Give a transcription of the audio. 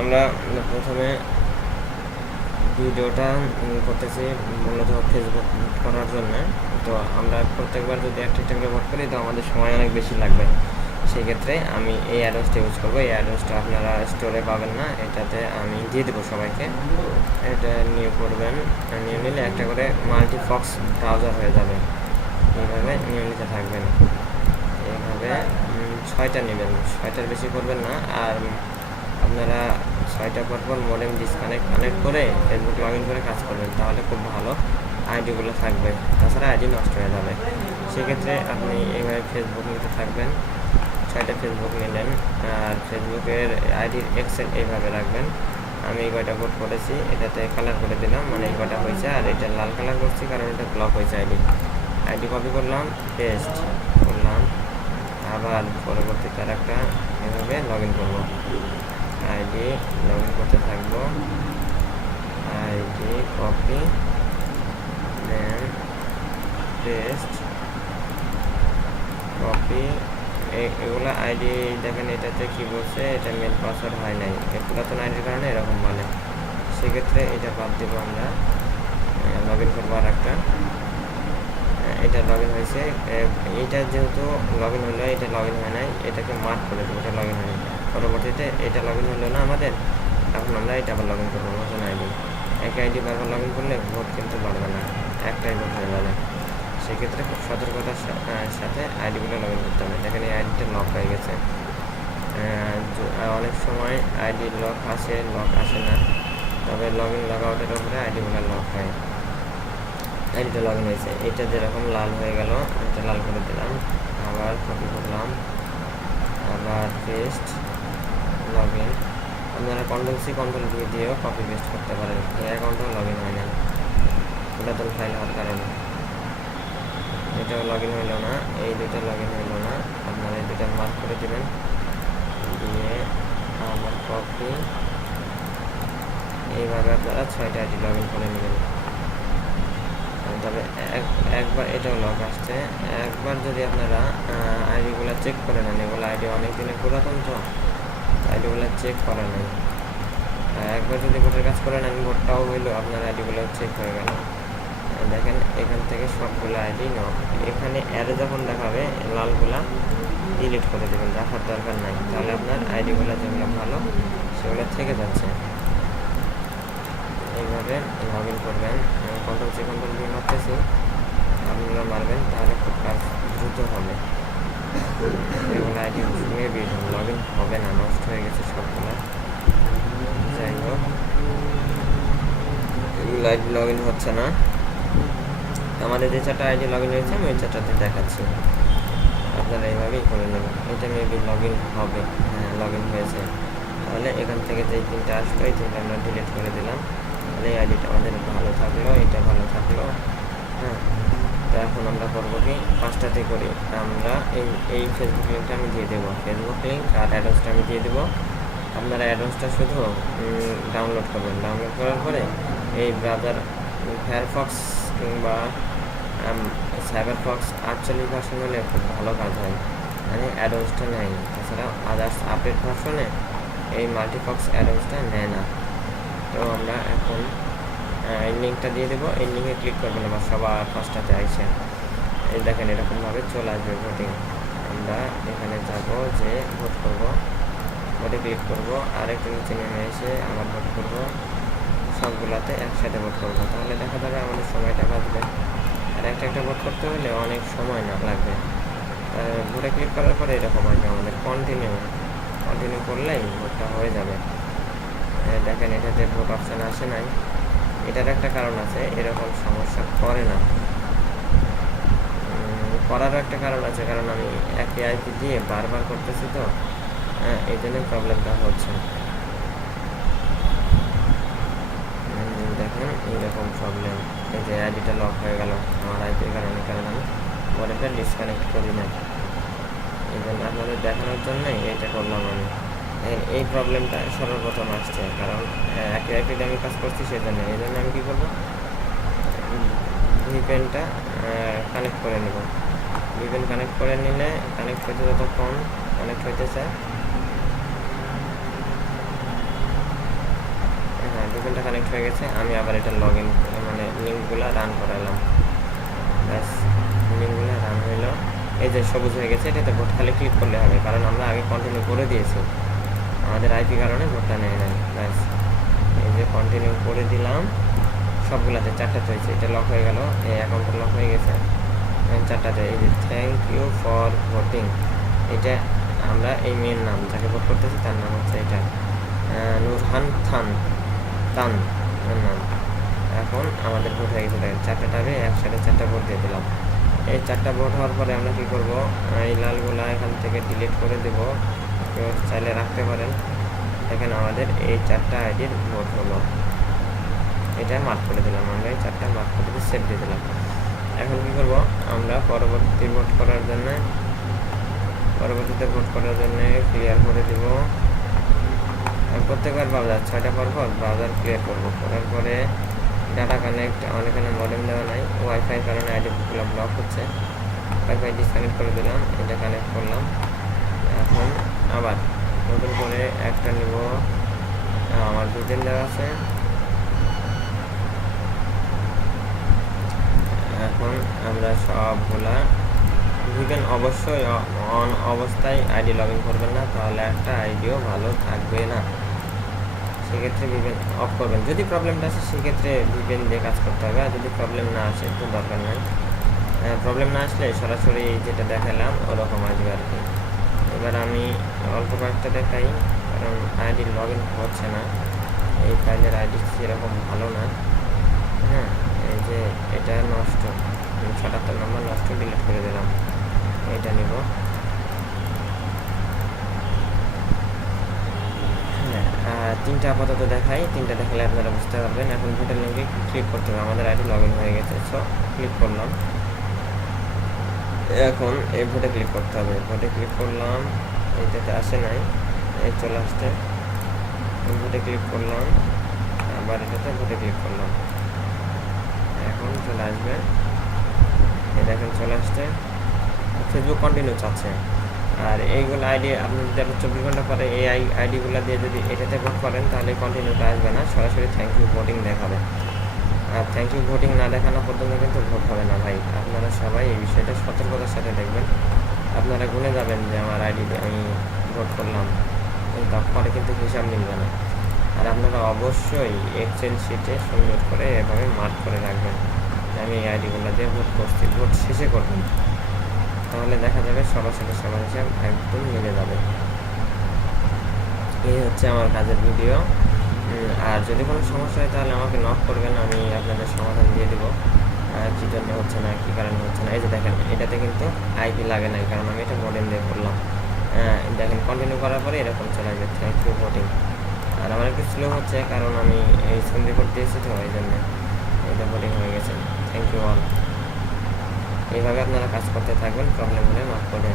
আমরা প্রথমে ভিডিওটা করতেছি মূলত ফেসবুক করার জন্য। তো আমরা প্রত্যেকবার যদি একটা করে ভোট করি তো আমাদের সময় অনেক বেশি লাগবে। সেই ক্ষেত্রে আমি এই অ্যাড্রেসটা ইউজ করবো। এই অ্যাড্রেসটা আপনারা স্টোরে পাবেন না, এটাতে আমি দিয়ে দেবো সবাইকে। এটা নিয়ে করবেন, নিয়ে নিলে একটা করে মাল্টিফক্স ব্রাউজার হয়ে যাবে। এইভাবে নিয়ে নিতে থাকবেন। এইভাবে 6টা নেবেন, 6টার বেশি করবেন না। আর আপনারা 6টা পর মডেম কানেক্ট করে ফেসবুক লগ ইন করে কাজ করবেন, তাহলে খুব ভালো আইডিগুলো থাকবে। তাছাড়া আইডি নষ্ট হয়ে যাবে। সেক্ষেত্রে আপনি এইভাবে ফেসবুক নিতে থাকবেন। 6টা ফেসবুক নিলেন, আর ফেসবুকের আইডির এক্সেল এইভাবে রাখবেন। আমি এই কয়টা ভোট করেছি, এটাতে কালার করে দিলাম, মানে এই কয়টা হয়েছে। আর এটা লাল কালার করছি কারণ এটা ব্লক হয়েছে। আইডি কপি করলাম, পেস্ট করলাম, আবার পরবর্তীতে আর একটা এভাবে লগ ইন করবো। আইডি লগ ইন করতে থাকবো, আইডি কপি, দেন পেস্ট, কপি। এগুলো আইডি দেখেন এটাতে কি বলছে, এটা মেল পাসওয়ার্ড হয় নাই, এই পুরাতন আইডির কারণে এরকম বলে। সেক্ষেত্রে এটা বাদ দেবো। আমরা লগ ইন করবো আর একটা। এটা লগ ইন হয়েছে, এইটা যেহেতু লগ ইন হলো, এটা লগ ইন হয় নাই, এটাকে মার্ক করে দেবো, এটা লগ ইন হয়। পরবর্তীতে এটা লগ ইন হলো না আমাদের, এখন আমরা এটা আবার লগ ইন করবো নতুন আইডি। একই আইডি বারবার লগ ইন করলে ভোট কিন্তু বাড়বে না, একটাই ভোট হয়ে যাবে। সেক্ষেত্রে খুব সতর্কতার সাথে আইডিগুলো লগ ইন করতে হবে। দেখেন এই আইডিটা লক হয়ে গেছে। অনেক সময় আইডি লক আসে না, তবে লগ ইন লগ আউটের উপরে আইডিগুলো লক হয়। আইডিটা লগ ইন হয়েছে, এটা যেরকম লাল হয়ে গেল, এটা লাল করে দিলাম, আবার কপি করলাম, আবার পেস্ট, লগ ইন। আপনারা কন্ট্রোল সি কন্ট্রোল ভি দিয়েও কপি পেস্ট করতে পারেন। এই অ্যাকাউন্টও লগ ইন হয় না পুরাতন ফাইল হওয়ার কারণে। এটাও লগ ইন হইল না, এই দুটো লগ ইন হইল না। আপনারা এই দুটো মার্ক করে দেবেন, দিয়ে আবার কপি। এইভাবে আপনারা 6টা আইডি লগ ইন করে নেবেন। তবে একবার এটাও লক আসছে। একবার যদি আপনারা আইডিগুলো চেক করে নেন, এগুলো আইডি অনেক দিনের পুরাতন, তো আইডিগুলো চেক করে নেন। একবার যদি ভোটের কাজ করে নেন, ভোটটাও হইলো, আপনার আইডিগুলো চেক হয়ে গেল। দেখেন এখান থেকে সবগুলো আইডি নাও, এখানে অ্যারে যখন দেখাবে লালগুলা ডিলিট করে দেবেন, রাখার দরকার নাই। তাহলে আপনার আইডিগুলো যেগুলো ভালো সেগুলো থেকে যাচ্ছে। এইভাবে লগ ইন করবেন। কন্ট্রোল সি কন্ট্রোল ভি মারতেছি, আপনারা মারবেন, তাহলে খুব কাজ দ্রুত হবে। এগুলো আইডি মেবি লগ ইন হবে না, নষ্ট হয়ে গেছে সবগুলো। যাই হোক, এগুলো আইডি লগ ইন হচ্ছে না। আমাদের যে 4টা আইডি লগ ইন হয়েছে আমি ওই 4টাতে দেখাচ্ছি। আপনারা এইভাবেই করে নেবেন। এটা মেবি লগ ইন হবে, হ্যাঁ লগ ইন হয়েছে। তাহলে এখান থেকে যেই 3টা আসলো, এই 3টা আমরা ডিলিট করে দিলাম। তাহলে এই আইডিটা আমাদের ভালো থাকলো, এটা ভালো থাকলো। হ্যাঁ, তো এখন আমরা করবো কি, 5টাতে করি। আমরা এই ফেসবুক লিঙ্কটা আমি দিয়ে দেবো, ফেসবুক লিঙ্ক আর অ্যাড্রেসটা আমি দিয়ে দেবো। আপনারা অ্যাড্রেসটা শুধু ডাউনলোড করবেন। ডাউনলোড করার পরে এই ব্রাউজার ফায়ারফক্স কিংবা সাইবারফক্স 48 ভার্সন হলে খুব ভালো কাজ হয়, মানে অ্যাডোসটা নেয়। তাছাড়া আদার্স আপডেট ভার্সনে এই মাল্টিফক্স অ্যাডোসটা নেয় না। তো আমরা এখন এই লিঙ্কটা দিয়ে দেবো, এই লিঙ্কে ক্লিক করবেন আবার সবার 5টাতে আইসে। এই দেখেন এরকমভাবে চলে আসবে ভোটিং। আমরা এখানে যাব, যে ভোট করব, ভোটে ক্লিক করব, আর একটু নিচে নেমে এসে আবার ভোট করব। সবগুলাতে একসাথে ভোট করব, তাহলে দেখা যাবে আমাদের সময়টা বাঁচবে। আর একটা ভোট করতে হলে অনেক সময় না লাগবে। ভোটে ক্লিক করার পরে এরকম আসবে আমাদের কন্টিনিউ করলেই ভোটটা হয়ে যাবে। দেখেন এটাতে ভোট অপশান আসে নাই, এটার একটা কারণ আছে, এরকম সমস্যা করে না। করারও একটা কারণ আছে, কারণ আমি একই আইপি দিয়ে বারবার করতেছি, তো এই জন্যই প্রবলেমটা হচ্ছে। দেখেন এইরকম প্রবলেম, এই যে আইডিটা লক হয়ে গেল আমার আইপির কারণে, কারণ আমি ওয়ালেটটা ডিসকানেক্ট করি না। এই জন্য আপনাদের দেখানোর জন্যই এইটা করলাম আমি। এই প্রবলেমটা সর্বপ্রথম আসছে, কারণ একই আইপিতে আমি কাজ করছি, এই জন্য আমি কী করবো, ভিপিএনটা কানেক্ট করে নেব। ভিপিএন কানেক্ট করে নিলে কানেক্ট হইতে যতক্ষণ কানেক্ট হইতেছে, হয়ে গেছে। আমি আবার এটা লগ ইন মানে লিঙ্কগুলো রান করালাম, ব্যাস লিঙ্কগুলো রান হইলো। এই যে সবুজ হয়ে গেছে, এটাতে ভোট খালি ক্লিক করলে হবে, কারণ আমরা আগে কন্টিনিউ করে দিয়েছি, আমাদের আইপি কারণে ভোটটা নেয় নাই। ব্যাস এই যে কন্টিনিউ করে দিলাম, সবগুলাতে 4টাতে হয়েছে, এটা লক হয়ে গেল, এই অ্যাকাউন্টটা লক হয়ে গেছে 4টাতে। এই যে থ্যাংক ইউ ফর ভোটিং, এটা আমরা এই মেন নাম যাকে ভোট করতেছি তার নাম হচ্ছে এটা নুরহান তান নাম। এখন আমাদের ভোট হয়ে গেছে, 4টা টাবে একসাথে 4টা ভোট দিয়ে দিলাম। এই 4টা ভোট হওয়ার পরে আমরা কি করব, এই লালগুলা এখান থেকে ডিলিট করে দেব, কেউ চাইলে রাখতে পারেন। এখানে আমাদের এই 4টা আইডির ভোট হলো, এটা মার্ক করে দিলাম, আমরা এই 4টা মার্ক করে দিয়ে সেভ দিয়ে দিলাম। এখন কি করব, আমরা পরবর্তীতে ভোট করার জন্য ক্লিয়ার করে দিব। প্রত্যেকবার ব্রাউজার 6টা পর ব্রাউজার ক্লিয়ার করবো, করার পরে ডাটা কানেক্ট, আমার এখানে মডেম দেওয়া নাই, ওয়াইফাই কারণে আইডি বুকগুলো ব্লক হচ্ছে, ওয়াইফাই ডিসকানেক্ট করে দিলাম, এটা কানেক্ট করলাম। এখন আবার নতুন করে একটা নিব, আমার দুদিন দেওয়া আছে। এখন আমরা সবগুলা ভিভেন অবশ্যই অন অবস্থায় আইডি লগ ইন করবেন না, তাহলে একটা আইডিও ভালো থাকবে না। সেক্ষেত্রে ভিভেন অফ করবেন, যদি প্রবলেমটা আসে সেক্ষেত্রে ভিভেন দিয়ে কাজ করতে হবে, আর যদি প্রবলেম না আসে তো দরকার নেই। প্রবলেম না আসলে সরাসরি যেটা দেখালাম ওরকম আসবে আর কি। এবার আমি অল্প কয়েকটা দেখাই, কারণ আইডি লগ ইন হচ্ছে না, এই ফাইলের আইডি সেরকম ভালো না। হ্যাঁ, এই যে এটা নষ্ট, 77 নম্বর নষ্ট, ডিলিট করে দিলাম। এটা নিব, হ্যাঁ 3টা আপাতত দেখাই, 3টা দেখালে আপনারা বুঝতে পারবেন। এখন ভোটের লিঙ্কে ক্লিক করতে হবে, আমাদের আইডি লগ ইন হয়ে গেছে, সো ক্লিক করলাম। এখন এই ভোটে ক্লিক করতে হবে, ভোটে ক্লিক করলাম, এইটাতে আসে নাই, এই চলে আসছে, ভোটে ক্লিক করলাম, আবার এটাতে ভোটে ক্লিক করলাম, এখন চলে আসবে, এই দেখেন চলে আসছে। ফেসবুক কন্টিনিউ চাচ্ছে, আর এইগুলো আইডি আপনি যদি 24 ঘন্টা পরে এই আইডিগুলো দিয়ে যদি এটাতে ভোট করেন তাহলে কন্টিনিউটা আসবে না, সরাসরি থ্যাংক ইউ ভোটিং দেখাবে। আর থ্যাংক ইউ ভোটিং না দেখানো পর্যন্ত কিন্তু ভোট হবে না ভাই। আপনারা সবাই এই বিষয়টা সতর্কতার সাথে দেখবেন, আপনারা গুনে যাবেন যে আমার আইডি দিয়ে আমি ভোট করলাম, তারপরে কিন্তু হিসাব মিলবে না। আর আপনারা অবশ্যই এক্সেল শিটে সুন্দর করে এভাবে মার্ক করে রাখবেন যে আমি এই আইডিগুলো দিয়ে ভোট করছি, ভোট শেষে করবেন, তাহলে দেখা যাবে সবার সাথে সবার হিসাব একদম মিলে যাবে। এই হচ্ছে আমার কাজের ভিডিও। আর যদি কোনো সমস্যা হয় তাহলে আমাকে নক করবেন, আমি আপনাদের সমাধান দিয়ে দেবো কী জন্য হচ্ছে না, কী কারণে হচ্ছে না। এই যে দেখেন এটাতে কিন্তু আইপি লাগে নাই, কারণ আমি এটা মডেম দিয়ে করলাম। দেখেন কন্টিনিউ করার পরে এরকম চলে আসবে থ্যাংক ইউ ভোটিং। আর আমার একটু স্লো হচ্ছে, কারণ আমি এই স্ক্রিন রেকর্ড দিয়েছি তো, এই জন্য এটা ভোটিং হয়ে গেছে। Thank you all. এইভাবে আপনারা কাজ করতে থাকবেন, প্রবলেম হলে নক করে